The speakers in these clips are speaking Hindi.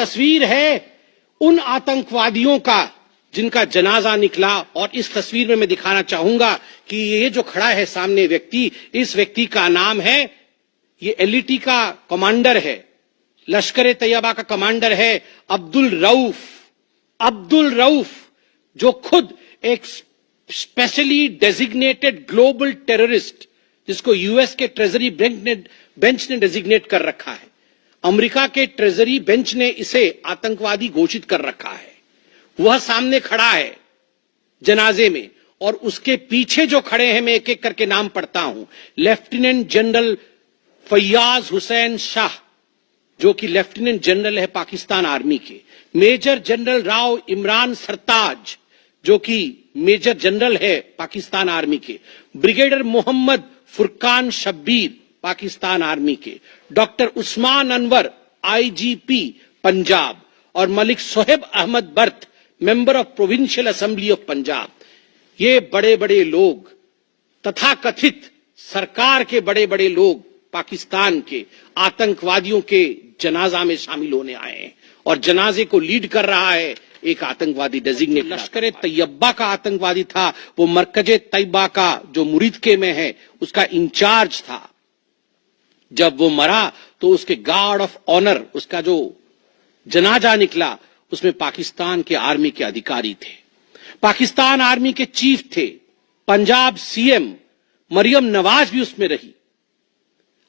तस्वीर है उन आतंकवादियों का जिनका जनाजा निकला। और इस तस्वीर में मैं दिखाना चाहूंगा कि ये जो खड़ा है सामने व्यक्ति, इस व्यक्ति का नाम है, ये एलईटी का कमांडर है, लश्कर तैयबा का कमांडर है, अब्दुल रऊफ। अब्दुल रऊफ जो खुद एक स्पेशली डेजिग्नेटेड ग्लोबल टेररिस्ट, जिसको यूएस के ट्रेजरी बेंच ने डेजिग्नेट कर रखा है, अमेरिका के ट्रेजरी बेंच ने इसे आतंकवादी घोषित कर रखा है, वह सामने खड़ा है जनाजे में। और उसके पीछे जो खड़े हैं, मैं एक एक करके नाम पढ़ता हूं। लेफ्टिनेंट जनरल फैयाज हुसैन शाह, जो कि लेफ्टिनेंट जनरल है पाकिस्तान आर्मी के। मेजर जनरल राव इमरान सरताज, जो कि मेजर जनरल है पाकिस्तान आर्मी के। ब्रिगेडियर मोहम्मद फुरकान शब्बीर, पाकिस्तान आर्मी के। Doctor Usman Anwar, IGP Punjab. और मलिक सोहेब अहमद बर्त, member of provincial assembly of Punjab. ये बड़े बड़े लोग, तथाकथित सरकार के बड़े बड़े लोग पाकिस्तान के आतंकवादियों के जनाजा में शामिल होने आए हैं। और जनाजे को लीड कर रहा है एक आतंकवादी डेजिग्नेट, लश्कर तैयबा का आतंकवादी था। वो मरकज तैयबा का जो मुरीदके में है, उसका इंचार्ज था। जब वो मरा तो उसके गार्ड ऑफ ऑनर, उसका जो जनाजा निकला, उसमें पाकिस्तान के आर्मी के अधिकारी थे, पाकिस्तान आर्मी के चीफ थे, पंजाब सीएम मरियम नवाज भी उसमें रही।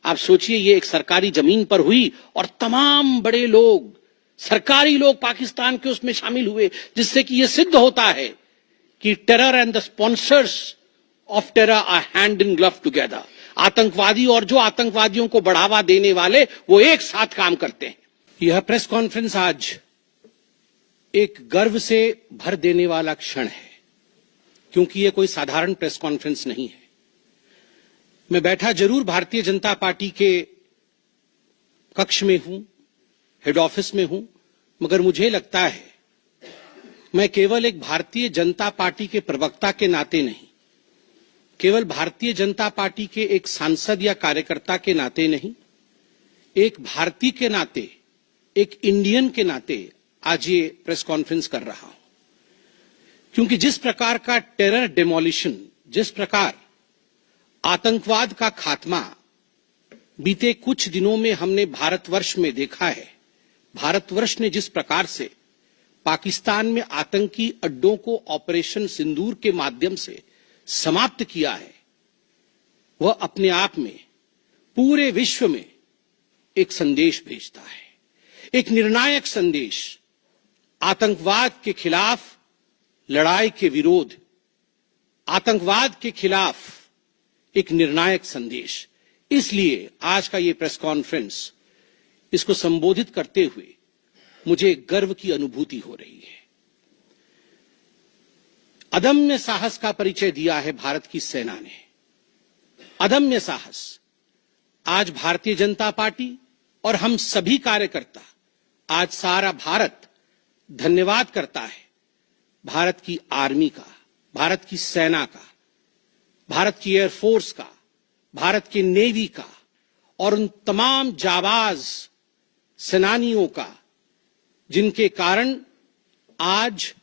आप सोचिए, ये एक सरकारी जमीन पर हुई और तमाम बड़े लोग, सरकारी लोग पाकिस्तान के उसमें शामिल हुए, जिससे कि यह सिद्ध होता है कि terror and the sponsors of terror are hand in glove together. आतंकवादी और जो आतंकवादियों को बढ़ावा देने वाले, वो एक साथ काम करते हैं। यह प्रेस कॉन्फ्रेंस आज एक गर्व से भर देने वाला क्षण है, क्योंकि यह कोई साधारण प्रेस कॉन्फ्रेंस नहीं है। मैं बैठा जरूर भारतीय जनता पार्टी के कक्ष में हूं, हेड ऑफिस में हूं, मगर मुझे लगता है मैं केवल एक भारतीय जनता पार्टी के प्रवक्ता के नाते नहीं, केवल भारतीय जनता पार्टी के एक सांसद या कार्यकर्ता के नाते नहीं, एक भारतीय के नाते, एक इंडियन के नाते आज ये प्रेस कॉन्फ्रेंस कर रहा हूं। क्योंकि जिस प्रकार का टेरर डेमोलिशन, जिस प्रकार आतंकवाद का खात्मा बीते कुछ दिनों में हमने भारतवर्ष में देखा है, भारतवर्ष ने जिस प्रकार से पाकिस्तान में आतंकी अड्डों को ऑपरेशन सिंदूर के माध्यम से समाप्त किया है, वह अपने आप में पूरे विश्व में एक संदेश भेजता है, एक निर्णायक संदेश। आतंकवाद के खिलाफ लड़ाई के विरोध, आतंकवाद के खिलाफ एक निर्णायक संदेश। इसलिए आज का ये प्रेस कॉन्फ्रेंस, इसको संबोधित करते हुए मुझे गर्व की अनुभूति हो रही है। अदम्य साहस का परिचय दिया है भारत की सेना ने, अदम्य साहस। आज भारतीय जनता पार्टी और हम सभी कार्यकर्ता, आज सारा भारत धन्यवाद करता है भारत की आर्मी का, भारत की सेना का, भारत की एयरफोर्स का, भारत की नेवी का और उन तमाम जाबाज सेनानियों का, जिनके कारण आज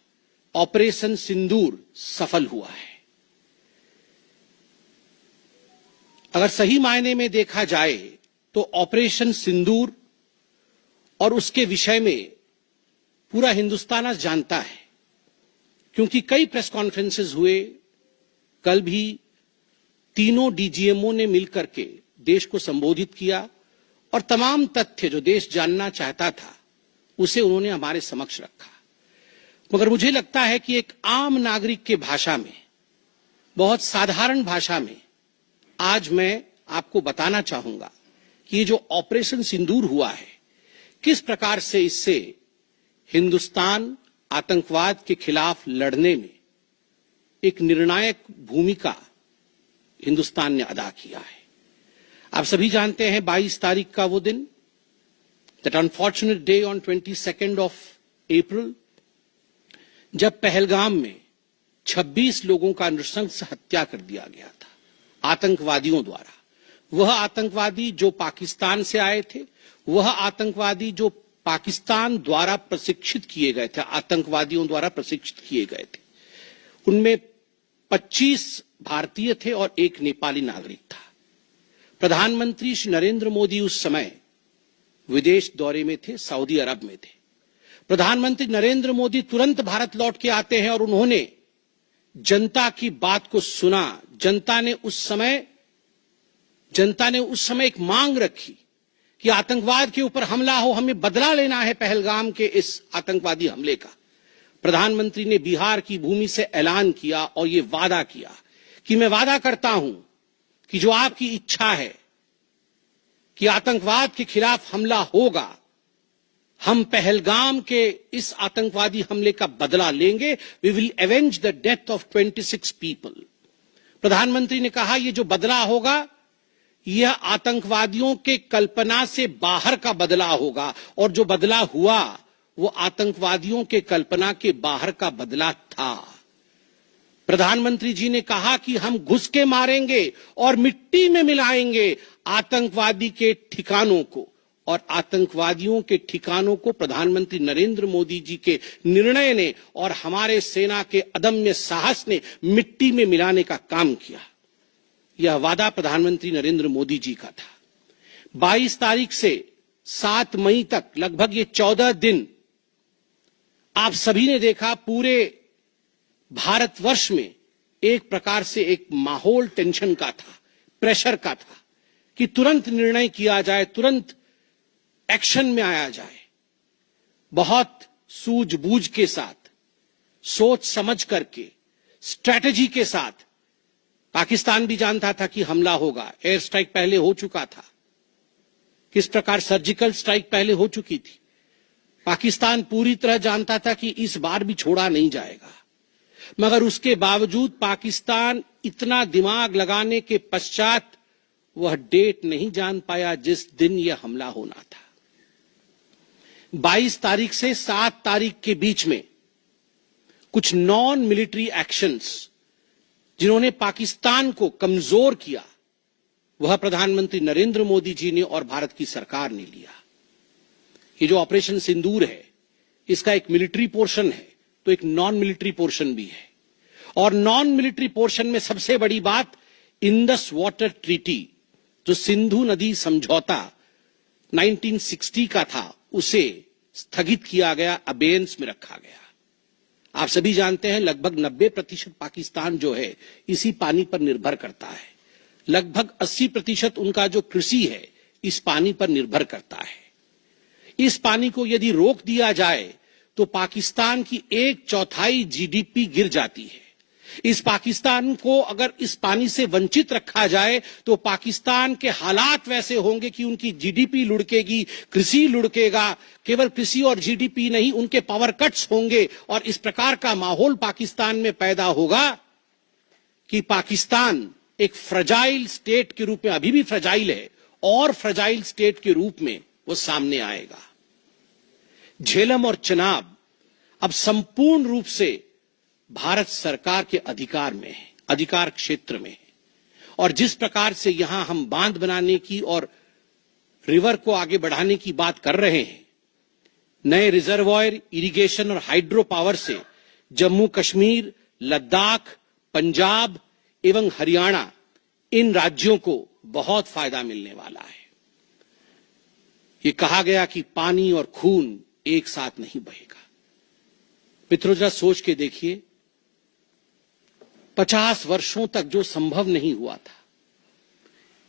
ऑपरेशन सिंदूर सफल हुआ है। अगर सही मायने में देखा जाए तो ऑपरेशन सिंदूर और उसके विषय में पूरा हिंदुस्तान आज जानता है, क्योंकि कई प्रेस कॉन्फ्रेंसेस हुए। कल भी तीनों डीजीएमओ ने मिलकर के देश को संबोधित किया और तमाम तथ्य जो देश जानना चाहता था, उसे उन्होंने हमारे समक्ष रखा। मगर मुझे लगता है कि एक आम नागरिक के भाषा में, बहुत साधारण भाषा में आज मैं आपको बताना चाहूंगा कि ये जो ऑपरेशन सिंदूर हुआ है, किस प्रकार से इससे हिंदुस्तान आतंकवाद के खिलाफ लड़ने में एक निर्णायक भूमिका हिंदुस्तान ने अदा किया है। आप सभी जानते हैं 22 तारीख का वो दिन, that unfortunate day on 22 of April, जब पहलगाम में 26 लोगों का नृशंस हत्या कर दिया गया था आतंकवादियों द्वारा। वह आतंकवादी जो पाकिस्तान से आए थे, वह आतंकवादी जो पाकिस्तान द्वारा प्रशिक्षित किए गए थे, आतंकवादियों द्वारा प्रशिक्षित किए गए थे। उनमें 25 भारतीय थे और एक नेपाली नागरिक था। प्रधानमंत्री श्री नरेंद्र मोदी उस समय विदेश दौरे में थे, सऊदी अरब में थे। प्रधानमंत्री नरेंद्र मोदी तुरंत भारत लौट के आते हैं और उन्होंने जनता की बात को सुना। जनता ने उस समय एक मांग रखी कि आतंकवाद के ऊपर हमला हो, हमें बदला लेना है पहलगाम के इस आतंकवादी हमले का। प्रधानमंत्री ने बिहार की भूमि से ऐलान किया और ये वादा किया कि मैं वादा करता हूं कि जो आपकी इच्छा है कि आतंकवाद के खिलाफ हमला होगा, हम पहलगाम के इस आतंकवादी हमले का बदला लेंगे। We will avenge the death of 26 people. प्रधानमंत्री ने कहा ये जो बदला होगा यह आतंकवादियों के कल्पना से बाहर का बदला होगा, और जो बदला हुआ वो आतंकवादियों के कल्पना के बाहर का बदला था। प्रधानमंत्री जी ने कहा कि हम घुस के मारेंगे और मिट्टी में मिलाएंगे आतंकवादी के ठिकानों को, और आतंकवादियों के ठिकानों को प्रधानमंत्री नरेंद्र मोदी जी के निर्णय ने और हमारे सेना के अदम्य साहस ने मिट्टी में मिलाने का काम किया। यह वादा प्रधानमंत्री नरेंद्र मोदी जी का था। 22 तारीख से 7 मई तक लगभग ये 14 दिन आप सभी ने देखा पूरे भारतवर्ष में एक प्रकार से एक माहौल टेंशन का था, प्रेशर का था कि तुरंत निर्णय किया जाए, तुरंत एक्शन में आया जाए। बहुत सूझबूझ के साथ, सोच समझ करके, स्ट्रैटेजी के साथ पाकिस्तान भी जानता था कि हमला होगा। एयर स्ट्राइक पहले हो चुका था, किस प्रकार सर्जिकल स्ट्राइक पहले हो चुकी थी। पाकिस्तान पूरी तरह जानता था कि इस बार भी छोड़ा नहीं जाएगा, मगर उसके बावजूद पाकिस्तान इतना दिमाग लगाने के पश्चात वह डेट नहीं जान पाया जिस दिन यह हमला होना था। 22 तारीख से 7 तारीख के बीच में कुछ नॉन मिलिट्री एक्शंस जिन्होंने पाकिस्तान को कमजोर किया, वह प्रधानमंत्री नरेंद्र मोदी जी ने और भारत की सरकार ने लिया। ये जो ऑपरेशन सिंदूर है, इसका एक मिलिट्री पोर्शन है तो एक नॉन मिलिट्री पोर्शन भी है। और नॉन मिलिट्री पोर्शन में सबसे बड़ी बात इंडस वाटर ट्रीटी, जो सिंधु नदी समझौता 1960 का था, उसे स्थगित किया गया, अबेयंस में रखा गया। आप सभी जानते हैं लगभग 90% पाकिस्तान जो है इसी पानी पर निर्भर करता है। लगभग 80% उनका जो कृषि है इस पानी पर निर्भर करता है। इस पानी को यदि रोक दिया जाए तो पाकिस्तान की 1/4 जीडीपी गिर जाती है। इस पाकिस्तान को अगर इस पानी से वंचित रखा जाए तो पाकिस्तान के हालात वैसे होंगे कि उनकी जीडीपी लुढ़केगी, कृषि लुढ़केगा। केवल कृषि और जीडीपी नहीं, उनके पावर कट्स होंगे और इस प्रकार का माहौल पाकिस्तान में पैदा होगा कि पाकिस्तान एक फ्रजाइल स्टेट के रूप में, अभी भी फ्रजाइल है, और फ्रजाइल स्टेट के रूप में वो सामने आएगा। झेलम और चनाब अब संपूर्ण रूप से भारत सरकार के अधिकार में है, अधिकार क्षेत्र में है। और जिस प्रकार से यहां हम बांध बनाने की और रिवर को आगे बढ़ाने की बात कर रहे हैं, नए रिजर्वायर, इरिगेशन और हाइड्रो पावर से जम्मू कश्मीर, लद्दाख, पंजाब एवं हरियाणा, इन राज्यों को बहुत फायदा मिलने वाला है। ये कहा गया कि पानी और खून एक साथ नहीं बहेगा। मित्रों, जरा सोच के देखिए, 50 वर्षों तक जो संभव नहीं हुआ था,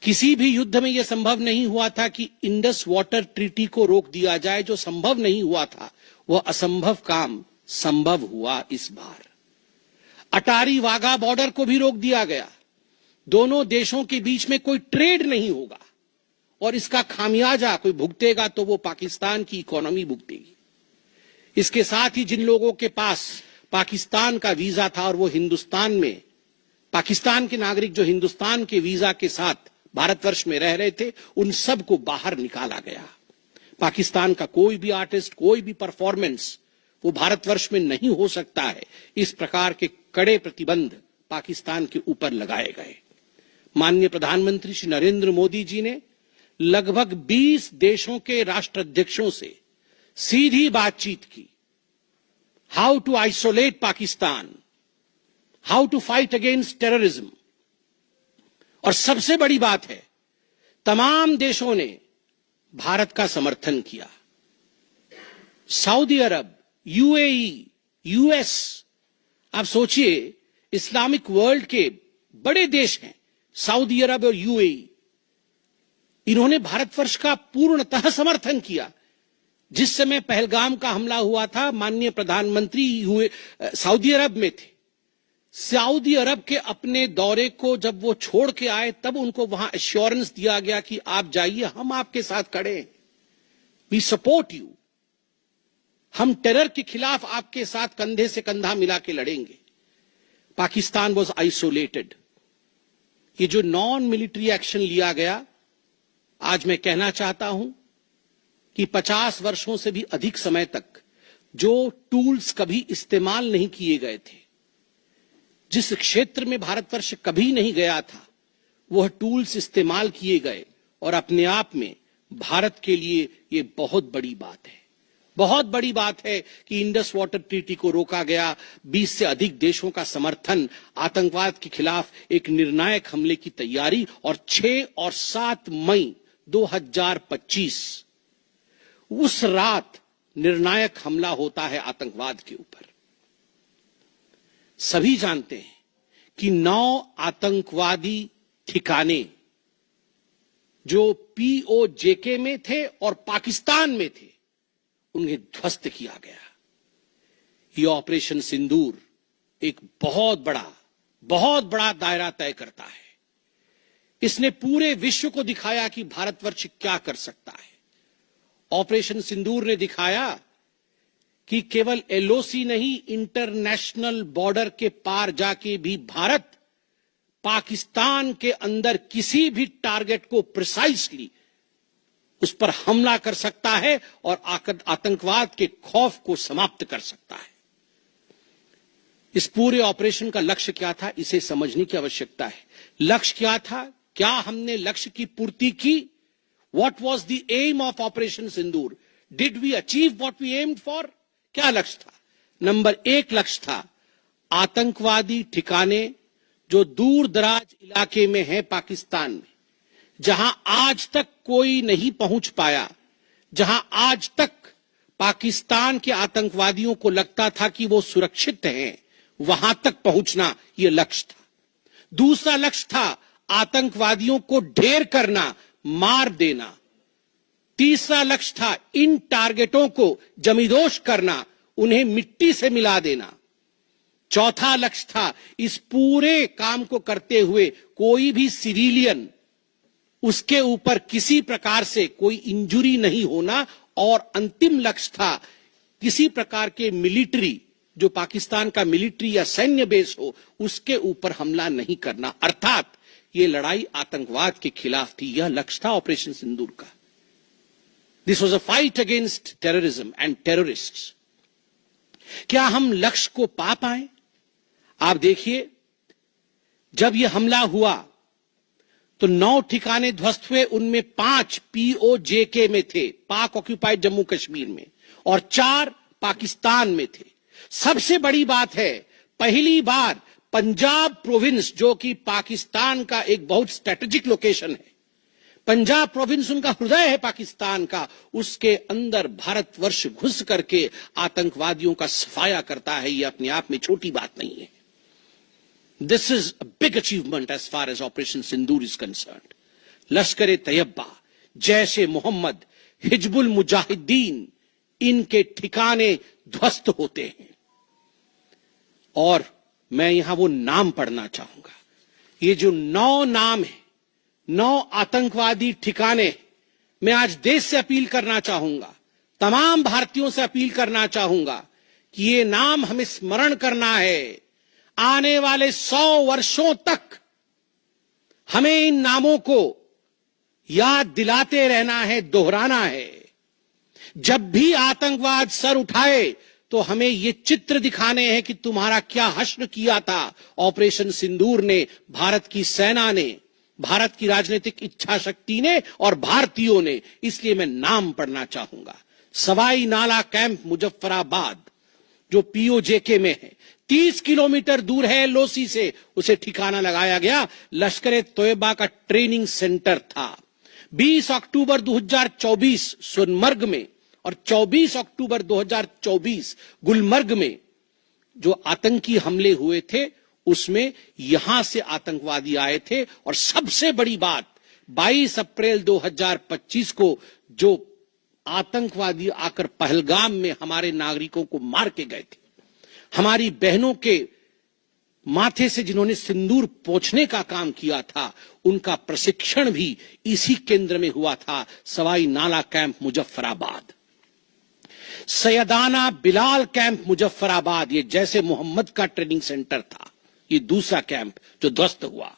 किसी भी युद्ध में यह संभव नहीं हुआ था कि इंडस वाटर ट्रीटी को रोक दिया जाए। जो संभव नहीं हुआ था वह असंभव काम संभव हुआ इस बार। अटारी वाघा बॉर्डर को भी रोक दिया गया। दोनों देशों के बीच में कोई ट्रेड नहीं होगा और इसका खामियाजा कोई भुगतेगा तो वो पाकिस्तान की इकोनॉमी भुगतेगी। इसके साथ ही जिन लोगों के पास पाकिस्तान का वीजा था और वो हिंदुस्तान में, पाकिस्तान के नागरिक जो हिंदुस्तान के वीजा के साथ भारतवर्ष में रह रहे थे, उन सब को बाहर निकाला गया। पाकिस्तान का कोई भी आर्टिस्ट, कोई भी परफॉर्मेंस वो भारतवर्ष में नहीं हो सकता है। इस प्रकार के कड़े प्रतिबंध पाकिस्तान के ऊपर लगाए गए। माननीय प्रधानमंत्री श्री नरेंद्र मोदी जी ने लगभग 20 देशों के राष्ट्राध्यक्षों से सीधी बातचीत की, how to isolate Pakistan, how to fight against terrorism. और सबसे बड़ी बात है, तमाम देशों ने भारत का समर्थन किया। सऊदी अरब, यूएई, यूएस, आप सोचिए इस्लामिक वर्ल्ड के बड़े देश हैं सऊदी अरब और यूएई, इन्होंने भारतवर्ष का पूर्णतः समर्थन किया। जिस समय पहलगाम का हमला हुआ था, माननीय प्रधानमंत्री सऊदी अरब में थे। सऊदी अरब के अपने दौरे को जब वो छोड़ के आए, तब उनको वहां एश्योरेंस दिया गया कि आप जाइए, हम आपके साथ खड़े हैं, वी सपोर्ट यू, हम टेरर के खिलाफ आपके साथ कंधे से कंधा मिला के लड़ेंगे। Pakistan was isolated. ये जो नॉन मिलिट्री एक्शन लिया गया, आज मैं कहना चाहता हूं कि 50 वर्षों से भी अधिक समय तक जो टूल्स कभी इस्तेमाल नहीं किए गए थे, जिस क्षेत्र में भारतवर्ष कभी नहीं गया था, वह टूल्स इस्तेमाल किए गए। और अपने आप में भारत के लिए ये बहुत बड़ी बात है। बहुत बड़ी बात है कि इंडस वाटर ट्रीटी को रोका गया, 20 से अधिक देशों का समर्थन, आतंकवाद के खिलाफ एक निर्णायक हमले की तैयारी, और 6 और 7 मई 2025 उस रात निर्णायक हमला होता है आतंकवाद के ऊपर। सभी जानते हैं कि 9 आतंकवादी ठिकाने जो पीओजेके में थे और पाकिस्तान में थे, उन्हें ध्वस्त किया गया। ये ऑपरेशन सिंदूर एक बहुत बड़ा दायरा तय करता है। इसने पूरे विश्व को दिखाया कि भारतवर्ष क्या कर सकता है। ऑपरेशन सिंदूर ने दिखाया कि केवल एलओसी नहीं, इंटरनेशनल बॉर्डर के पार जाके भी भारत पाकिस्तान के अंदर किसी भी टारगेट को प्रिसाइसली उस पर हमला कर सकता है और आतंकवाद के खौफ को समाप्त कर सकता है। इस पूरे ऑपरेशन का लक्ष्य क्या था, इसे समझने की आवश्यकता है। लक्ष्य क्या था? क्या हमने लक्ष्य की पूर्ति की? What was the aim of operation Sindoor? Did we achieve what we aimed for? क्या लक्ष्य था? नंबर 1 लक्ष्य था आतंकवादी ठिकाने जो दूर दराज इलाके में है पाकिस्तान में, जहां आज तक कोई नहीं पहुंच पाया, जहां आज तक पाकिस्तान के आतंकवादियों को लगता था कि वो सुरक्षित हैं, वहां तक पहुंचना यह लक्ष्य था। दूसरा लक्ष्य था आतंकवादियों को ढेर करना, मार देना। तीसरा लक्ष्य था इन टारगेटों को जमींदोज करना, उन्हें मिट्टी से मिला देना। चौथा लक्ष्य था इस पूरे काम को करते हुए कोई भी सिविलियन, उसके ऊपर किसी प्रकार से कोई इंजुरी नहीं होना। और अंतिम लक्ष्य था किसी प्रकार के मिलिट्री, जो पाकिस्तान का मिलिट्री या सैन्य बेस हो, उसके ऊपर हमला नहीं करना। अर्थात ये लड़ाई आतंकवाद के खिलाफ थी। यह लक्ष्य था ऑपरेशन सिंदूर का। This was a fight against terrorism and terrorists. क्या हम लक्ष्य को पा पाए? आप देखिए, जब यह हमला हुआ तो 9 ठिकाने ध्वस्त हुए, उनमें 5 पीओजेके में थे, पाक ऑक्यूपाइड जम्मू कश्मीर में, और 4 पाकिस्तान में थे। सबसे बड़ी बात है, पहली बार पंजाब प्रोविंस, जो कि पाकिस्तान का एक बहुत स्ट्रेटेजिक लोकेशन है, पंजाब प्रोविंस उनका हृदय है पाकिस्तान का, उसके अंदर भारतवर्ष घुस करके आतंकवादियों का सफाया करता है। यह अपने आप में छोटी बात नहीं है। This is a big achievement as far as Operation Sindoor is concerned. Lashkar-e-Taiba, Jaish-e-Mohammed, Hizbul Mujahideen, इनके ठिकाने ध्वस्त होते हैं। और मैं यहां वो नाम पढ़ना चाहूंगा। ये जो 9 नाम है, 9 आतंकवादी ठिकाने, मैं आज देश से अपील करना चाहूंगा, तमाम भारतीयों से अपील करना चाहूंगा कि ये नाम हमें स्मरण करना है। आने वाले 100 वर्षों तक हमें इन नामों को याद दिलाते रहना है, दोहराना है। जब भी आतंकवाद सर उठाए तो हमें ये चित्र दिखाने हैं कि तुम्हारा क्या हश्र किया था ऑपरेशन सिंदूर ने, भारत की सेना ने, भारत की राजनीतिक इच्छा शक्ति ने और भारतीयों ने। इसलिए मैं नाम पढ़ना चाहूंगा। सवाई नाला कैंप मुजफ्फराबाद जो पीओजेके में है, 30 किलोमीटर दूर है एलओसी से, उसे ठिकाना लगाया गया लश्कर तोयबा का ट्रेनिंग सेंटर था। 20 अक्टूबर 2024 सोनमर्ग में और 24 अक्टूबर 2024 गुलमर्ग में जो आतंकी हमले हुए थे उसमें यहां से आतंकवादी आए थे। और सबसे बड़ी बात, 22 अप्रैल 2025 को जो आतंकवादी आकर पहलगाम में हमारे नागरिकों को मार के गए थे, हमारी बहनों के माथे से जिन्होंने सिंदूर पोंछने का काम किया था, उनका प्रशिक्षण भी इसी केंद्र में हुआ था, सवाई नाला कैंप मुजफ्फराबाद। सैयदाना बिलाल कैंप मुजफ्फराबाद, ये जैसे मोहम्मद का ट्रेनिंग सेंटर था, ये दूसरा कैंप जो ध्वस्त हुआ।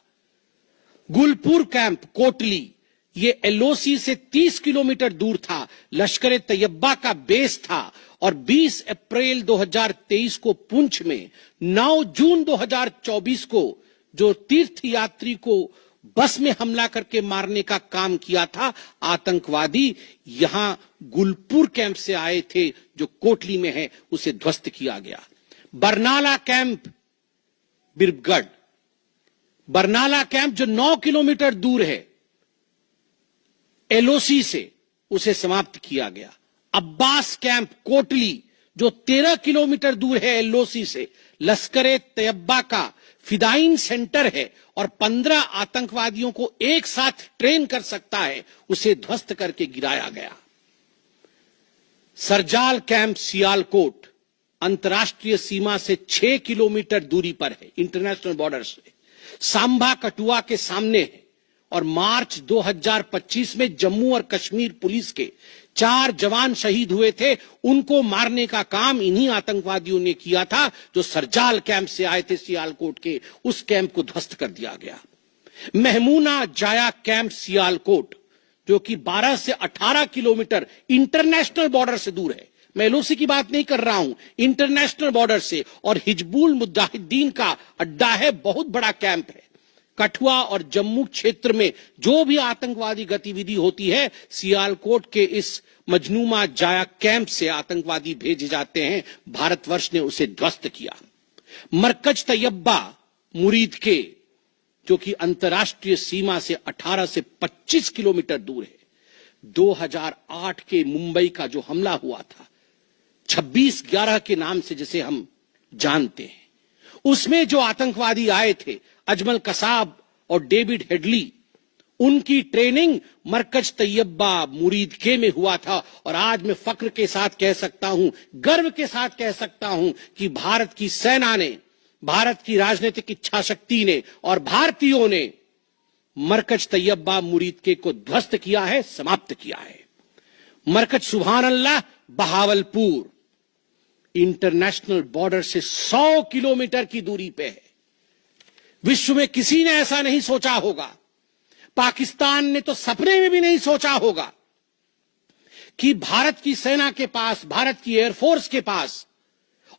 गुलपुर कैंप कोटली, ये एलओसी से 30 किलोमीटर दूर था, लश्कर तैयबा का बेस था। और 20 अप्रैल 2023 को पुंछ में, 9 जून 2024 को जो तीर्थ यात्री को बस में हमला करके मारने का काम किया था आतंकवादी, यहां गुलपुर कैंप से आए थे जो कोटली में है, उसे ध्वस्त किया गया। बरनाला कैंप बिरगढ़, बरनाला कैंप जो 9 किलोमीटर दूर है एलओसी से, उसे समाप्त किया गया। अब्बास कैंप कोटली जो 13 किलोमीटर दूर है एलओसी से, लश्कर तैयबा का फिदाइन सेंटर है और 15 आतंकवादियों को एक साथ ट्रेन कर सकता है, उसे ध्वस्त करके गिराया गया। सरजाल कैंप सियालकोट अंतर्राष्ट्रीय सीमा से 6 किलोमीटर दूरी पर है, इंटरनेशनल बॉर्डर से। सांबा कठुआ के सामने है। और मार्च 2025 में जम्मू और कश्मीर पुलिस के 4 जवान शहीद हुए थे, उनको मारने का काम इन्हीं आतंकवादियों ने किया था जो सरजाल कैंप से आए थे सियालकोट के, उस कैंप को ध्वस्त कर दिया गया। महमूना जाया कैंप सियालकोट जो कि 12 से 18 किलोमीटर इंटरनेशनल बॉर्डर से दूर है, मैं एलओसी की बात नहीं कर रहा हूं, इंटरनेशनल बॉर्डर से, और हिजबुल मुजाहिदीन का अड्डा है, बहुत बड़ा कैंप है। कठुआ और जम्मू क्षेत्र में जो भी आतंकवादी गतिविधि होती है, सियालकोट के इस मजनूमा जाया कैंप से आतंकवादी भेजे जाते हैं। भारतवर्ष ने उसे ध्वस्त किया। मरकज तैयबा मुरीद के जो कि अंतर्राष्ट्रीय सीमा से 18 से 25 किलोमीटर दूर है, 2008 के मुंबई का जो हमला हुआ था 26/11 के नाम से जिसे हम जानते हैं, उसमें जो आतंकवादी आए थे अजमल कसाब और डेविड हेडली, उनकी ट्रेनिंग मरकज तैयबा मुरीद के में हुआ था। और आज मैं फक्र के साथ कह सकता हूं, गर्व के साथ कह सकता हूं कि भारत की सेना ने, भारत की राजनीतिक इच्छा शक्ति ने और भारतीयों ने मरकज तैयबा मुरीद के को ध्वस्त किया है, समाप्त किया है। मरकज सुभान अल्लाह बहावलपुर इंटरनेशनल बॉर्डर से 100 किलोमीटर की दूरी पे है। विश्व में किसी ने ऐसा नहीं सोचा होगा, पाकिस्तान ने तो सपने में भी नहीं सोचा होगा कि भारत की सेना के पास, भारत की एयरफोर्स के पास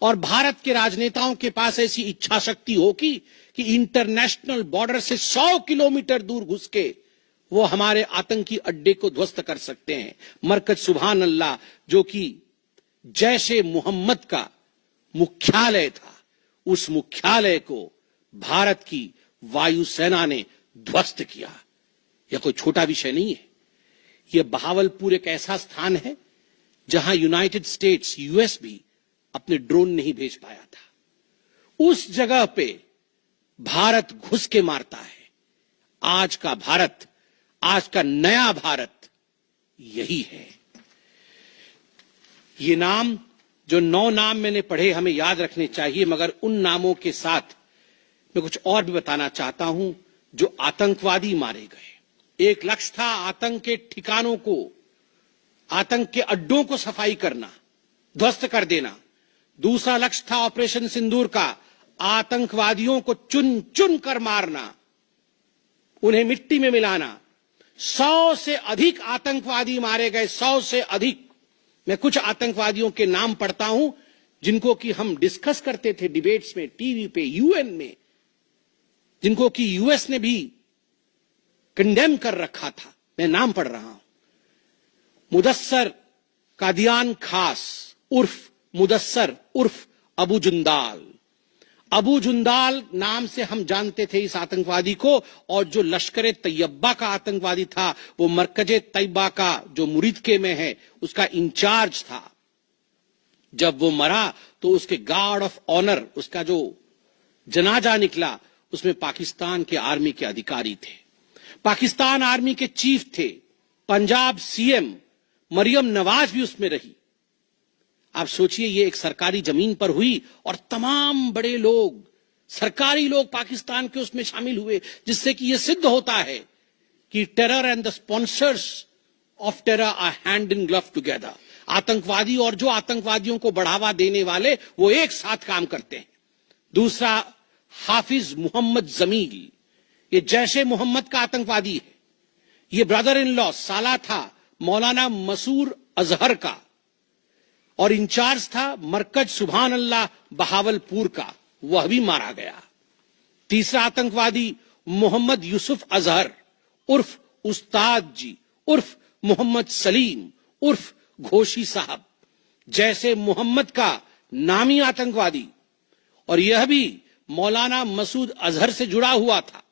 और भारत के राजनेताओं के पास ऐसी इच्छा शक्ति होगी कि इंटरनेशनल बॉर्डर से 100 किलोमीटर दूर घुस के वो हमारे आतंकी अड्डे को ध्वस्त कर सकते हैं। मरकज सुभान अल्लाह जो कि जैशे मोहम्मद का मुख्यालय था, उस मुख्यालय को भारत की वायुसेना ने ध्वस्त किया। यह कोई छोटा विषय नहीं है। यह बहावलपुर एक ऐसा स्थान है जहां यूनाइटेड स्टेट्स, यूएस भी अपने ड्रोन नहीं भेज पाया था। उस जगह पे भारत घुस के मारता है। आज का भारत, आज का नया भारत यही है। ये नाम, जो 9 नाम मैंने पढ़े, हमें याद रखने चाहिए, मगर उन नामों के साथ मैं कुछ और भी बताना चाहता हूं। जो आतंकवादी मारे गए, एक लक्ष्य था आतंक के ठिकानों को, आतंक के अड्डों को सफाई करना, ध्वस्त कर देना। दूसरा लक्ष्य था ऑपरेशन सिंदूर का, आतंकवादियों को चुन चुन कर मारना, उन्हें मिट्टी में मिलाना। 100 से अधिक आतंकवादी मारे गए, 100 से अधिक। मैं कुछ आतंकवादियों के नाम पढ़ता हूं जिनको कि हम डिस्कस करते थे डिबेट्स में, टीवी पे, यूएन में, जिनको कि यूएस ने भी कंडेम कर रखा था। मैं नाम पढ़ रहा हूं। मुदस्सर कादियान खास उर्फ मुदस्सर उर्फ अबू जुंदाल। अबू जुंदाल नाम से हम जानते थे इस आतंकवादी को, और जो लश्कर तैयबा का आतंकवादी था वो मरकजे तैयबा का जो मुरीदके में है उसका इंचार्ज था। जब वो मरा तो उसके गार्ड ऑफ ऑनर, उसका जो जनाजा निकला, उसमें पाकिस्तान के आर्मी के अधिकारी थे, पाकिस्तान आर्मी के चीफ थे, पंजाब सीएम मरियम नवाज भी उसमें रही। आप सोचिए ये एक सरकारी जमीन पर हुई और तमाम बड़े लोग, सरकारी लोग पाकिस्तान के उसमें शामिल हुए, जिससे कि यह सिद्ध होता है कि terror and the sponsors of terror are hand in glove together. आतंकवादी और जो आतंकवादियों को बढ़ावा देने वाले वो एक साथ काम करते हैं। दूसरा, हाफिज मोहम्मद जमील, ये जैशे मोहम्मद का आतंकवादी है। ये ब्रदर इन लॉ साला था मौलाना मसूर अजहर का, और इंचार्ज था मरकज सुभान अल्लाह बहावलपुर का, वह भी मारा गया। तीसरा आतंकवादी मोहम्मद यूसुफ अजहर उर्फ उस्ताद जी उर्फ मोहम्मद सलीम उर्फ घोशी साहब, जैसे मोहम्मद का नामी आतंकवादी, और यह भी मौलाना मसूद अजहर से जुड़ा हुआ था,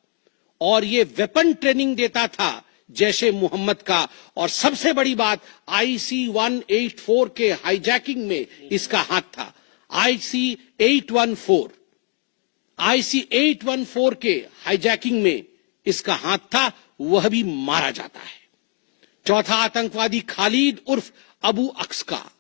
और यह वेपन ट्रेनिंग देता था जैशे मोहम्मद का। और सबसे बड़ी बात, IC 184 के हाईजैकिंग में इसका हाथ था। IC 814 के हाईजैकिंग में इसका हाथ था, वह भी मारा जाता है। चौथा आतंकवादी खालिद उर्फ अबू अक्स का।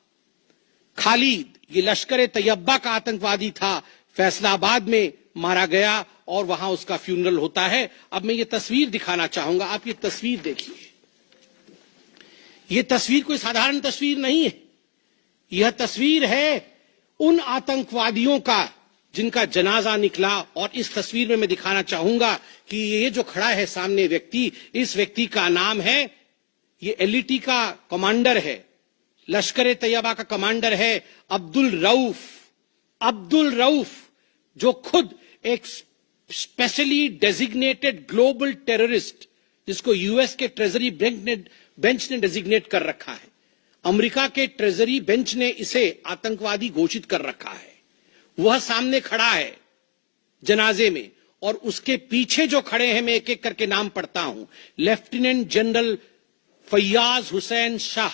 खालिद ये लश्कर तैयबा का आतंकवादी था, फैसलाबाद में मारा गया और वहां उसका फ्यूनरल होता है। अब मैं ये तस्वीर दिखाना चाहूंगा, आप ये तस्वीर देखिए। ये तस्वीर कोई साधारण तस्वीर नहीं है, यह तस्वीर है उन आतंकवादियों का जिनका जनाजा निकला। और इस तस्वीर में मैं दिखाना चाहूंगा कि ये जो खड़ा है सामने व्यक्ति, इस व्यक्ति का नाम है, ये LET का कमांडर है, लश्कर तैयबा का कमांडर है अब्दुल रऊफ। अब्दुल रऊफ जो खुद एक स्पेशली डेजिग्नेटेड ग्लोबल टेररिस्ट, जिसको यूएस के ट्रेजरी बेंच ने डेजिग्नेट कर रखा है, अमेरिका के ट्रेजरी बेंच ने इसे आतंकवादी घोषित कर रखा है, वह सामने खड़ा है जनाजे में। और उसके पीछे जो खड़े हैं, मैं एक एक करके नाम पढ़ता हूं। लेफ्टिनेंट जनरल फैयाज हुसैन शाह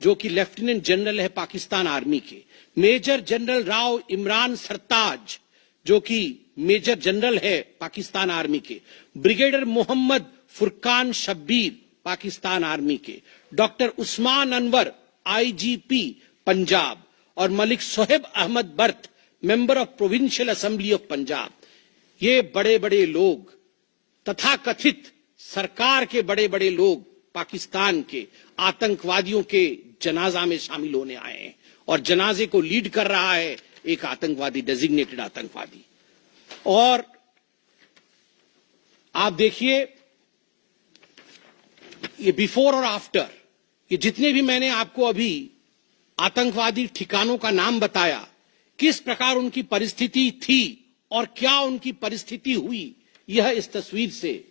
जो कि लेफ्टिनेंट जनरल है पाकिस्तान आर्मी के, मेजर जनरल राव इमरान सरताज जो कि मेजर जनरल है पाकिस्तान आर्मी के, ब्रिगेडियर मोहम्मद फुरकान शब्बीर पाकिस्तान आर्मी के, डॉक्टर उस्मान अनवर IGP पंजाब, और Malik Sohaib Ahmed Bharth member of provincial assembly of Punjab. ये बड़े बड़े लोग, तथाकथित सरकार के बड़े बड़े लोग पाकिस्तान के आतंकवादियों के जनाजा में शामिल होने आए हैं, और जनाजे को लीड कर रहा है एक आतंकवादी, डेजिग्नेटेड आतंकवादी। और आप देखिए ये बिफोर और आफ्टर, ये जितने भी मैंने आपको अभी आतंकवादी ठिकानों का नाम बताया, किस प्रकार उनकी परिस्थिति थी और क्या उनकी परिस्थिति हुई, यह इस तस्वीर से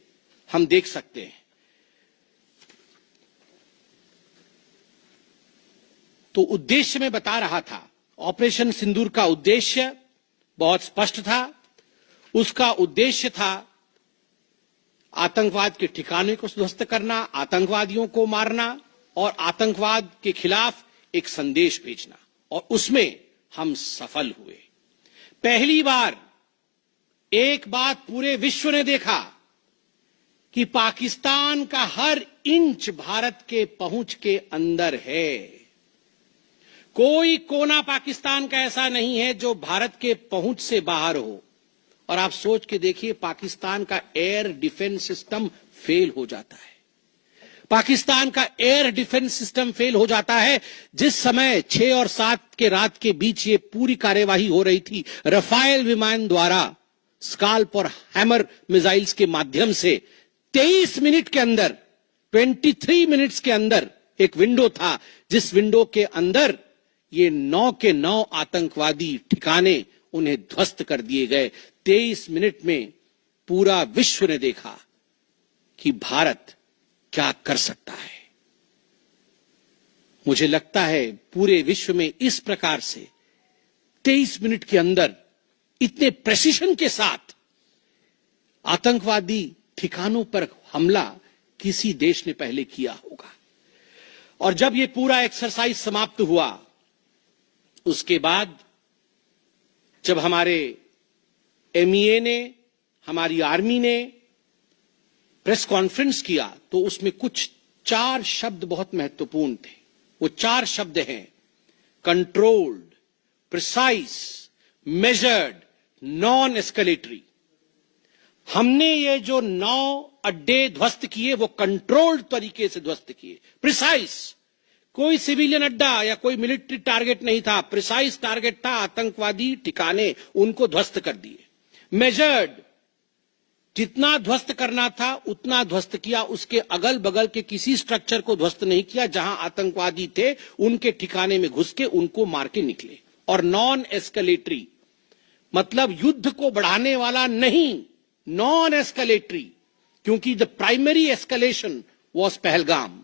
हम देख सकते हैं। तो उद्देश्य में बता रहा था, ऑपरेशन सिंदूर का उद्देश्य बहुत स्पष्ट था। उसका उद्देश्य था आतंकवाद के ठिकाने को ध्वस्त करना, आतंकवादियों को मारना और आतंकवाद के खिलाफ एक संदेश भेजना, और उसमें हम सफल हुए। पहली बार एक बात पूरे विश्व ने देखा कि पाकिस्तान का हर इंच भारत के पहुंच के अंदर है। कोई कोना पाकिस्तान का ऐसा नहीं है जो भारत के पहुंच से बाहर हो। और आप सोच के देखिए, पाकिस्तान का एयर डिफेंस सिस्टम फेल हो जाता है। पाकिस्तान का एयर डिफेंस सिस्टम फेल हो जाता है जिस समय 6 और 7 के रात के बीच ये पूरी कार्यवाही हो रही थी। रफाल विमान द्वारा स्काल्प और हैमर मिसाइल्स के माध्यम से 23 मिनट के अंदर, 23 मिनट्स के अंदर एक विंडो था, जिस विंडो के अंदर ये 9 के 9 आतंकवादी ठिकाने उन्हें ध्वस्त कर दिए गए। 23 मिनट में पूरा विश्व ने देखा कि भारत क्या कर सकता है। मुझे लगता है पूरे विश्व में इस प्रकार से 23 मिनट के अंदर इतने प्रेसिशन के साथ आतंकवादी ठिकानों पर हमला किसी देश ने पहले किया होगा। और जब ये पूरा एक्सरसाइज समाप्त हुआ, उसके बाद जब हमारे एमईए ने, हमारी आर्मी ने प्रेस कॉन्फ्रेंस किया, तो उसमें कुछ 4 शब्द बहुत महत्वपूर्ण थे। वो 4 शब्द हैं controlled, precise, measured, non escalatory. हमने ये जो 9 अड्डे ध्वस्त किए वो कंट्रोल्ड तरीके से ध्वस्त किए। प्रिसाइज, कोई सिविलियन अड्डा या कोई मिलिट्री टारगेट नहीं था, प्रिसाइज टारगेट था, आतंकवादी ठिकाने, उनको ध्वस्त कर दिए। मेजर्ड, जितना ध्वस्त करना था उतना ध्वस्त किया, उसके अगल बगल के किसी स्ट्रक्चर को ध्वस्त नहीं किया। जहां आतंकवादी थे उनके ठिकाने में घुस के उनको मार के निकले। और नॉन एस्केलेटरी मतलब युद्ध को बढ़ाने वाला नहीं, नॉन एस्केलेटरी, क्योंकि the primary escalation was Pahalgam.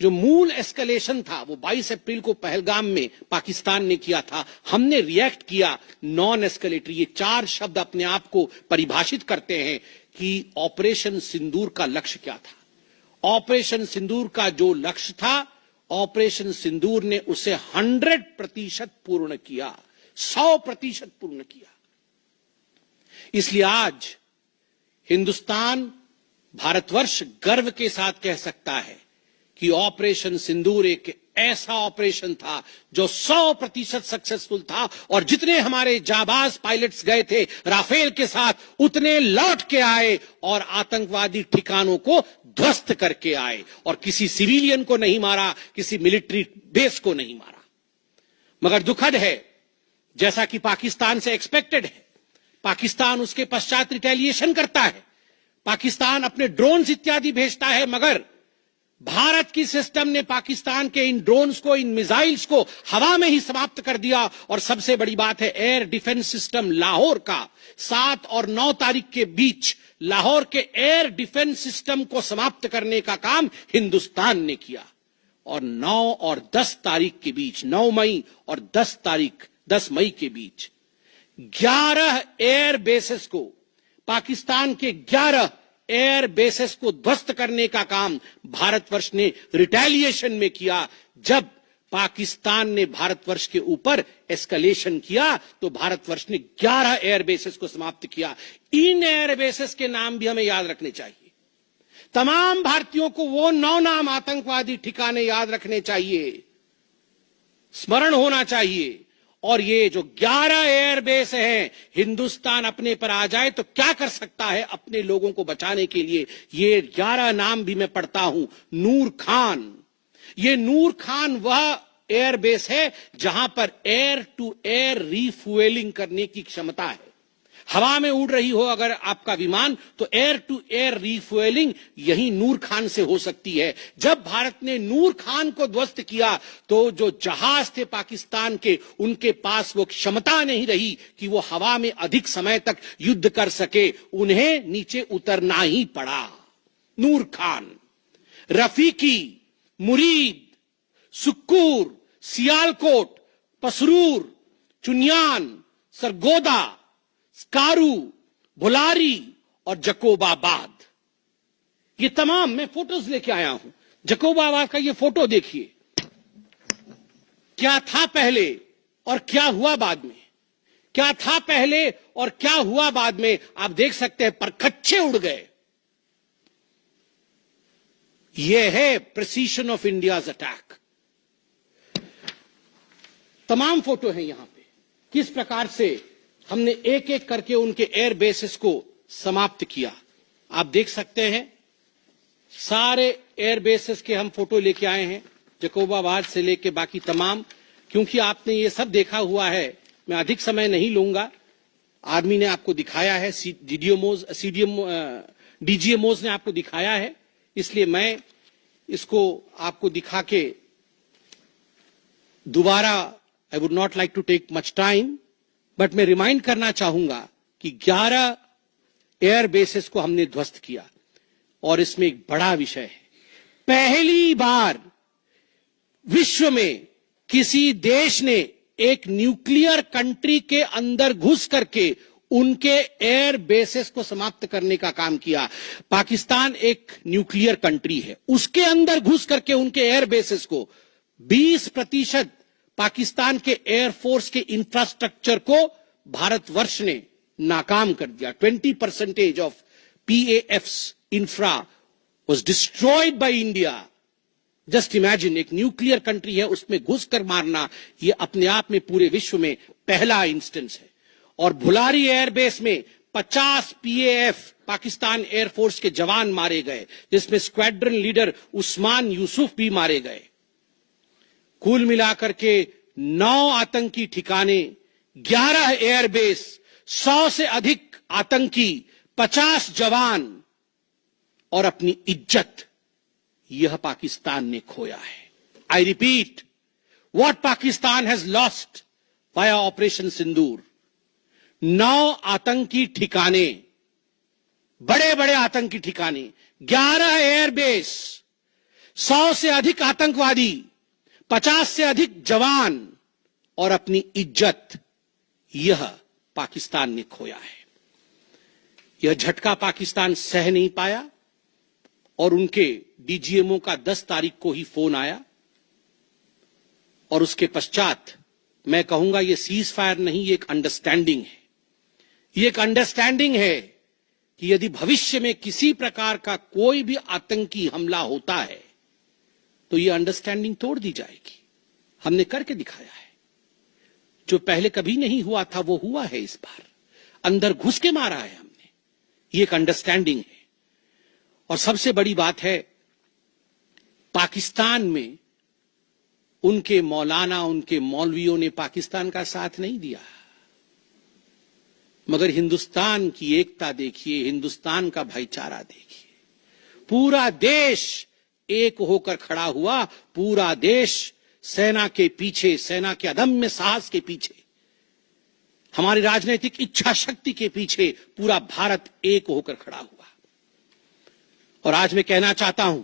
जो मूल एस्केलेशन था वो 22 अप्रैल को पहलगाम में पाकिस्तान ने किया था, हमने रिएक्ट किया नॉन एस्केलेटरी। ये 4 शब्द अपने आप को परिभाषित करते हैं कि ऑपरेशन सिंदूर का लक्ष्य क्या था। ऑपरेशन सिंदूर का जो लक्ष्य था, ऑपरेशन सिंदूर ने उसे 100% पूर्ण किया, 100% पूर्ण किया। इसलिए आज हिंदुस्तान, भारतवर्ष गर्व के साथ कह सकता है कि ऑपरेशन सिंदूर एक ऐसा ऑपरेशन था जो 100% सक्सेसफुल था। और जितने हमारे जाबाज पायलट्स गए थे राफेल के साथ, उतने लौट के आए और आतंकवादी ठिकानों को ध्वस्त करके आए, और किसी सिविलियन को नहीं मारा, किसी मिलिट्री बेस को नहीं मारा। मगर दुखद है, जैसा कि पाकिस्तान से एक्सपेक्टेड है, पाकिस्तान उसके पश्चात रिटेलिएशन करता है, पाकिस्तान अपने ड्रोन्स इत्यादि भेजता है, मगर भारत की सिस्टम ने पाकिस्तान के इन ड्रोन्स को, इन मिसाइल्स को हवा में ही समाप्त कर दिया। और सबसे बड़ी बात है, एयर डिफेंस सिस्टम लाहौर का 7 और 9 तारीख के बीच लाहौर के एयर डिफेंस सिस्टम को समाप्त करने का काम हिंदुस्तान ने किया। और 9 और 10 तारीख के बीच, 9 मई और 10 मई के बीच 11 एयर बेसेस को, पाकिस्तान के 11 एयर बेसेस को ध्वस्त करने का काम भारतवर्ष ने रिटेलिएशन में किया। जब पाकिस्तान ने भारतवर्ष के ऊपर एस्केलेशन किया तो भारतवर्ष ने 11 एयर बेसेस को समाप्त किया। इन एयर बेसेस के नाम भी हमें याद रखने चाहिए। तमाम भारतीयों को वो 9 नाम आतंकवादी ठिकाने याद रखने चाहिए, स्मरण होना चाहिए। और ये जो 11 एयरबेस हैं, हिंदुस्तान अपने पर आ जाए तो क्या कर सकता है अपने लोगों को बचाने के लिए। ये 11 नाम भी मैं पढ़ता हूं। नूर खान, ये नूर खान वह एयरबेस है जहां पर एयर टू एयर रीफ्यूएलिंग करने की क्षमता है। हवा में उड़ रही हो अगर आपका विमान, तो एयर टू एयर रीफ्यूएलिंग यही नूर खान से हो सकती है। जब भारत ने नूर खान को ध्वस्त किया तो जो जहाज थे पाकिस्तान के, उनके पास वो क्षमता नहीं रही कि वो हवा में अधिक समय तक युद्ध कर सके, उन्हें नीचे उतरना ही पड़ा। नूर खान, रफीकी, मुरीद, सुक्कूर, सियालकोट, पसरूर, चुनियान, सरगोदा, स्कारू, भुलारी और जकोबाबाद, ये तमाम मैं फोटोज लेके आया हूं। जकोबाबाद का ये फोटो देखिए, क्या था पहले और क्या हुआ बाद में, क्या था पहले और क्या हुआ बाद में, आप देख सकते हैं परखच्चे उड़ गए। यह है प्रिसीशन ऑफ इंडियाज अटैक। तमाम फोटो है यहां पे, किस प्रकार से हमने एक एक करके उनके एयर बेसेस को समाप्त किया। आप देख सकते हैं सारे एयर बेसेस के हम फोटो लेके आए हैं, जकोबाबाद से लेके बाकी तमाम। क्योंकि आपने ये सब देखा हुआ है, मैं अधिक समय नहीं लूंगा। आर्मी ने आपको दिखाया है, डीजीएमओज ने आपको दिखाया है, इसलिए मैं इसको आपको दिखा के दोबारा, I would not like to take much time, but मैं रिमाइंड करना चाहूंगा कि 11 एयर बेसेस को हमने ध्वस्त किया। और इसमें एक बड़ा विषय है, पहली बार विश्व में किसी देश ने एक न्यूक्लियर कंट्री के अंदर घुस करके उनके एयर बेसेस को समाप्त करने का काम किया। पाकिस्तान एक न्यूक्लियर कंट्री है, उसके अंदर घुस करके उनके एयर बेसेस को 20% पाकिस्तान के एयरफोर्स के इंफ्रास्ट्रक्चर को भारतवर्ष ने नाकाम कर दिया। 20% of PAF's infra was destroyed by India. Just imagine, एक न्यूक्लियर कंट्री है, उसमें घुसकर मारना, यह अपने आप में पूरे विश्व में पहला इंस्टेंस है। और भुलारी एयरबेस में 50 PAF पाकिस्तान एयरफोर्स के जवान मारे गए, जिसमें स्क्वाड्रन लीडर उस्मान यूसुफ भी मारे गए। कुल मिलाकर के 9 आतंकी ठिकाने, 11 एयरबेस, 100 से अधिक आतंकी, 50 जवान और अपनी इज्जत, यह पाकिस्तान ने खोया है। I repeat, what Pakistan has lost via operation Sindoor. 9 आतंकी ठिकाने, बड़े बड़े आतंकी ठिकाने, 11 एयरबेस, 100 से अधिक आतंकवादी, 50 से अधिक जवान और अपनी इज्जत, यह पाकिस्तान ने खोया है। यह झटका पाकिस्तान सह नहीं पाया और उनके DGMO का 10 तारीख को ही फोन आया और उसके पश्चात मैं कहूंगा यह सीज फायर नहीं, ये एक अंडरस्टैंडिंग है। ये एक अंडरस्टैंडिंग है कि यदि भविष्य में किसी प्रकार का कोई भी आतंकी हमला होता है तो यह अंडरस्टैंडिंग तोड़ दी जाएगी। हमने करके दिखाया है। जो पहले कभी नहीं हुआ था वो हुआ है इस बार। अंदर घुस के मारा है हमने। ये एक अंडरस्टैंडिंग है। और सबसे बड़ी बात है, पाकिस्तान में उनके मौलाना, उनके मौलवियों ने पाकिस्तान का साथ नहीं दिया, मगर हिंदुस्तान की एकता देखिए, हिंदुस्तान का भाईचारा देखिए। पूरा देश एक होकर खड़ा हुआ, पूरा देश सेना के पीछे, सेना के अदम्य साहस के पीछे, हमारी राजनीतिक इच्छा शक्ति के पीछे पूरा भारत एक होकर खड़ा हुआ। और आज मैं कहना चाहता हूं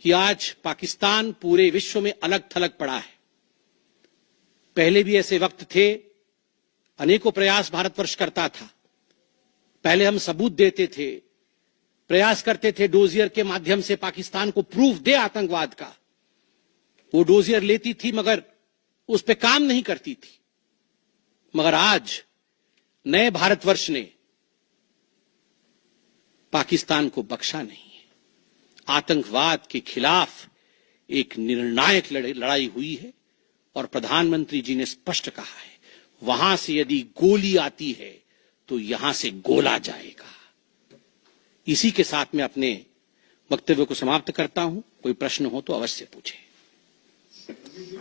कि आज पाकिस्तान पूरे विश्व में अलग थलग पड़ा है। पहले भी ऐसे वक्त थे, अनेकों प्रयास भारतवर्ष करता था। पहले हम सबूत देते थे, प्रयास करते थे डोजियर के माध्यम से पाकिस्तान को प्रूफ दे आतंकवाद का। वो डोजियर लेती थी मगर उस पर काम नहीं करती थी। मगर आज नए भारतवर्ष ने पाकिस्तान को बख्शा नहीं है। आतंकवाद के खिलाफ एक निर्णायक लड़ाई हुई है और प्रधानमंत्री जी ने स्पष्ट कहा है, वहां से यदि गोली आती है तो यहां से गोला जाएगा। इसी के साथ मैं अपने वक्तव्य को समाप्त करता हूं। कोई प्रश्न हो तो अवश्य पूछे।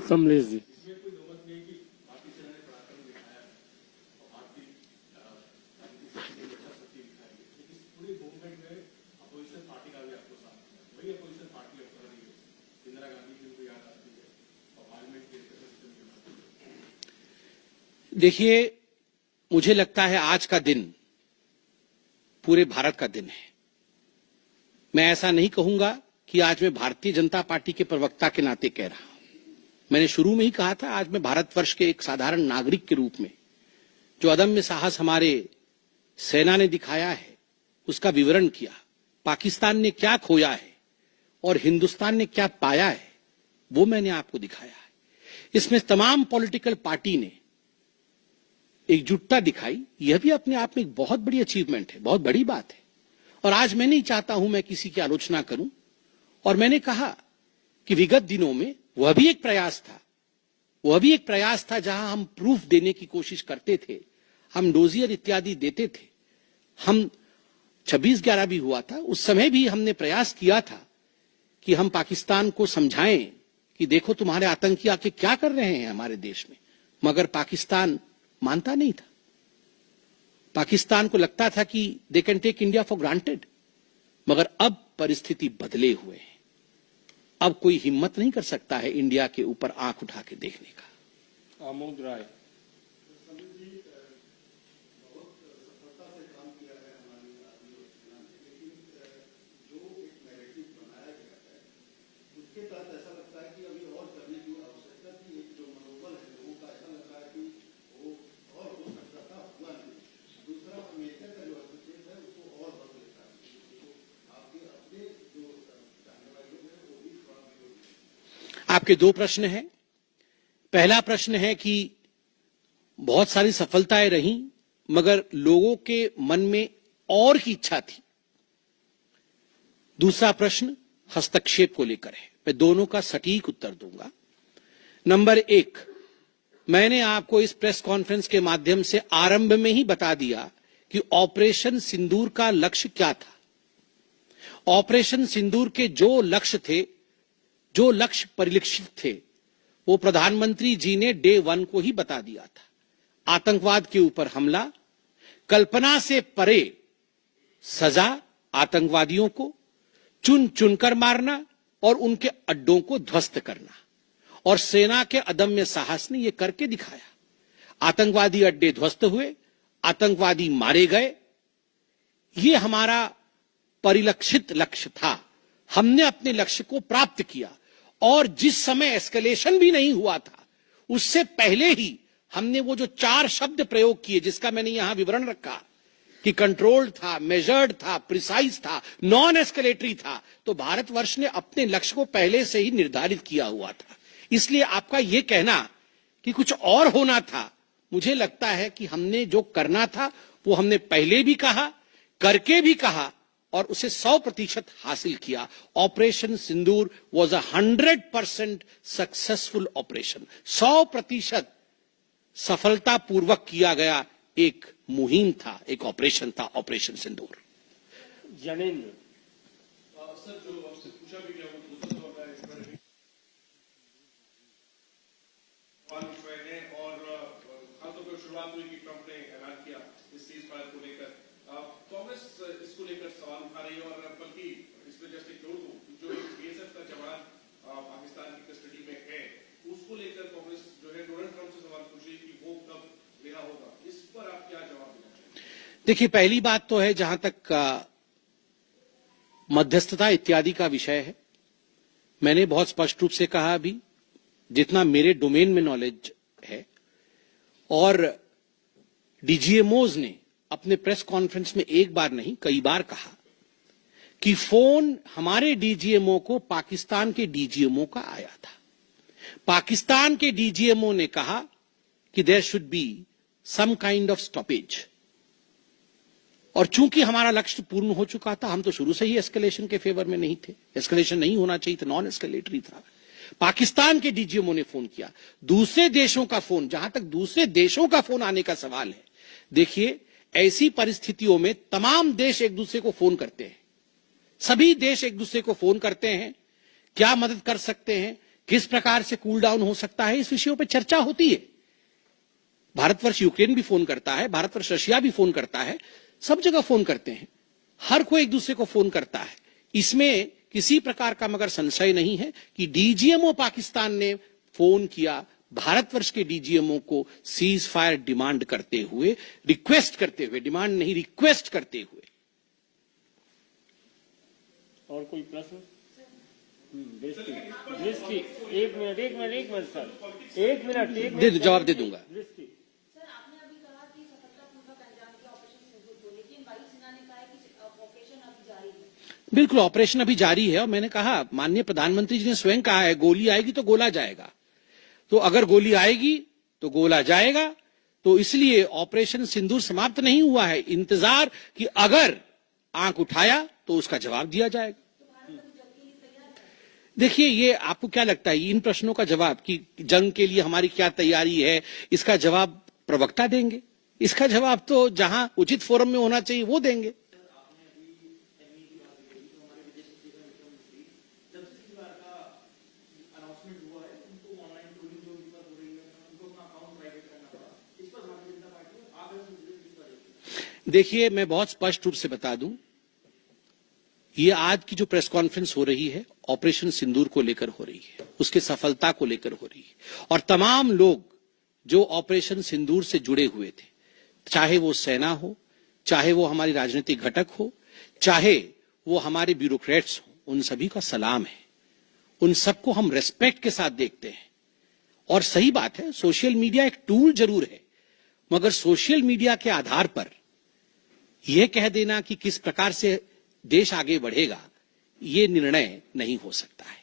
कमलेश जी। देखिए, मुझे लगता है आज का दिन पूरे भारत का दिन है। मैं ऐसा नहीं कहूंगा कि आज मैं भारतीय जनता पार्टी के प्रवक्ता के नाते कह रहा हूं। मैंने शुरू में ही कहा था, आज मैं भारतवर्ष के एक साधारण नागरिक के रूप में जो अदम्य साहस हमारे सेना ने दिखाया है उसका विवरण किया। पाकिस्तान ने क्या खोया है और हिंदुस्तान ने क्या पाया है वो मैंने आपको दिखाया है। इसमें तमाम पॉलिटिकल पार्टी ने एकजुटता दिखाई। यह भी अपने आप में एक बहुत बड़ी अचीवमेंट है, बहुत बड़ी बात है। और आज मैं नहीं चाहता हूं मैं किसी की आलोचना करूं। और मैंने कहा कि विगत दिनों में वह भी एक प्रयास था, जहां हम प्रूफ देने की कोशिश करते थे, हम डोजियर इत्यादि देते थे। हम 26/11 भी हुआ था, उस समय भी हमने प्रयास किया था कि हम पाकिस्तान को समझाएं कि देखो तुम्हारे आतंकी आके क्या कर रहे हैं हमारे देश में। मगर पाकिस्तान मानता नहीं था। पाकिस्तान को लगता था कि they can take India for granted. मगर अब परिस्थिति बदले हुए हैं। अब कोई हिम्मत नहीं कर सकता है इंडिया के ऊपर आंख उठा के देखने का। आमोद राय। उसके तहत ऐसा लगता है कि अभी और आपके दो प्रश्न हैं। पहला प्रश्न है कि बहुत सारी सफलताएं रहीं, मगर लोगों के मन में और की इच्छा थी। दूसरा प्रश्न हस्तक्षेप को लेकर है। मैं दोनों का सटीक उत्तर दूंगा। नंबर एक, मैंने आपको इस प्रेस कॉन्फ्रेंस के माध्यम से आरंभ में ही बता दिया कि ऑपरेशन सिंदूर का लक्ष्य क्या था। ऑपरेशन सिंदूर के जो लक्ष्य थे, जो लक्ष्य परिलक्षित थे, वो प्रधानमंत्री जी ने डे 1 को ही बता दिया था। आतंकवाद के ऊपर हमला, कल्पना से परे सजा आतंकवादियों को, चुन चुनकर मारना और उनके अड्डों को ध्वस्त करना। और सेना के अदम्य साहस ने यह करके दिखाया। आतंकवादी अड्डे ध्वस्त हुए, आतंकवादी मारे गए। यह हमारा परिलक्षित लक्ष्य था। हमने अपने लक्ष्य को प्राप्त किया। और जिस समय एस्केलेशन भी नहीं हुआ था, उससे पहले ही हमने वो जो 4 शब्द प्रयोग किए, जिसका मैंने यहां विवरण रखा कि कंट्रोल्ड था, मेजर्ड था, प्रिसाइज था, नॉन एस्केलेटरी था, तो भारतवर्ष ने अपने लक्ष्य को पहले से ही निर्धारित किया हुआ था। इसलिए आपका यह कहना कि कुछ और होना था, मुझे लगता है कि हमने जो करना था वो हमने पहले भी कहा, करके भी कहा और उसे 100% हासिल किया। Operation Sindoor was 100% successful operation. 100% सफलतापूर्वक किया गया एक मुहिम था, एक ऑपरेशन था ऑपरेशन सिंदूर। जनेंद्र सर, जो आपसे पूछा भी गया वो दूसरा तो होता है है और खासतौर पर शुरुआत हुई कि ट्रंप ने ऐलान किया इस सीज फायर को लेकर। कांग्रेस इसको लेकर सवाल उठा रही है और बल्कि इसमें जस्ट एक जोड़ दूं, जो बीएसएफ का जवान पाकिस्तान की कस्टडी में है, उसको लेकर कांग्रेस जो है डोनाल्ड ट्रंप से सवाल पूछ रही है कि वो कब रिहा होगा। इस पर आप क्या जवाब देना चाहेंगे? देखिए, पहली बात तो है, जहां तक मध्यस्थता इत्यादि का विषय है, मैंने बहुत स्पष्ट रूप से कहा अभी, जितना मेरे डोमेन में नॉलेज है, और डीजीएमओज ने अपने प्रेस कॉन्फ्रेंस में एक बार नहीं कई बार कहा कि फोन हमारे डीजीएमओ को पाकिस्तान के डीजीएमओ का आया था। पाकिस्तान के डीजीएमओ ने कहा कि there should be some kind of stoppage. और चूंकि हमारा लक्ष्य पूर्ण हो चुका था, हम तो शुरू से ही एस्केलेशन के फेवर में नहीं थे। एस्केलेशन नहीं होना चाहिए था, नॉन एस्केलेटरी था। पाकिस्तान के डीजीएमओ ने फोन किया। दूसरे देशों का फोन, जहां तक दूसरे देशों का फोन आने का सवाल है, देखिए, ऐसी परिस्थितियों में तमाम देश एक दूसरे को फोन करते हैं। सभी देश एक दूसरे को फोन करते हैं, क्या मदद कर सकते हैं, किस प्रकार से कूल डाउन हो सकता है, इस विषयों पर चर्चा होती है। भारतवर्ष यूक्रेन भी फोन करता है, भारतवर्ष रशिया भी फोन करता है, सब जगह फोन करते हैं, हर कोई एक दूसरे को फोन करता है। इसमें किसी प्रकार का मगर संशय नहीं है कि डीजीएमओ पाकिस्तान ने फोन किया भारतवर्ष के डीजीएमओ को सीज फायर डिमांड करते हुए, रिक्वेस्ट करते हुए, डिमांड नहीं रिक्वेस्ट करते हुए। और कोई प्रश्न? दृष्टि एक मिनट सर, एक मिनट जवाब दे दूंगा। दृष्टि सर, आपने अभी कहा कि सफलतापूर्वक अंजाम दिया ऑपरेशन सिंदूर को, लेकिन वायुसेना ने कहा है कि ऑपरेशन अभी जारी है। बिल्कुल, ऑपरेशन अभी जारी है। और मैंने कहा, माननीय प्रधानमंत्री जी ने स्वयं कहा है, गोली आएगी तो गोला जाएगा। तो अगर गोली आएगी तो गोला जाएगा। तो इसलिए ऑपरेशन सिंदूर समाप्त नहीं हुआ है। इंतजार कि अगर आंख उठाया तो उसका जवाब दिया जाएगा। देखिए, ये आपको क्या लगता है, इन प्रश्नों का जवाब कि जंग के लिए हमारी क्या तैयारी है, इसका जवाब प्रवक्ता देंगे। इसका जवाब तो जहां उचित फोरम में होना चाहिए वो देंगे। देखिए, मैं बहुत स्पष्ट रूप से बता दूं, ये आज की जो प्रेस कॉन्फ्रेंस हो रही है, ऑपरेशन सिंदूर को लेकर हो रही है, उसके सफलता को लेकर हो रही है। और तमाम लोग जो ऑपरेशन सिंदूर से जुड़े हुए थे, चाहे वो सेना हो, चाहे वो हमारी राजनीतिक घटक हो, चाहे वो हमारे ब्यूरोक्रेट्स हो, उन सभी का सलाम है। उन सबको हम रेस्पेक्ट के साथ देखते हैं। और सही बात है, सोशल मीडिया एक टूल जरूर है, मगर सोशल मीडिया के आधार पर यह कह देना कि किस प्रकार से देश आगे बढ़ेगा, ये निर्णय नहीं हो सकता है।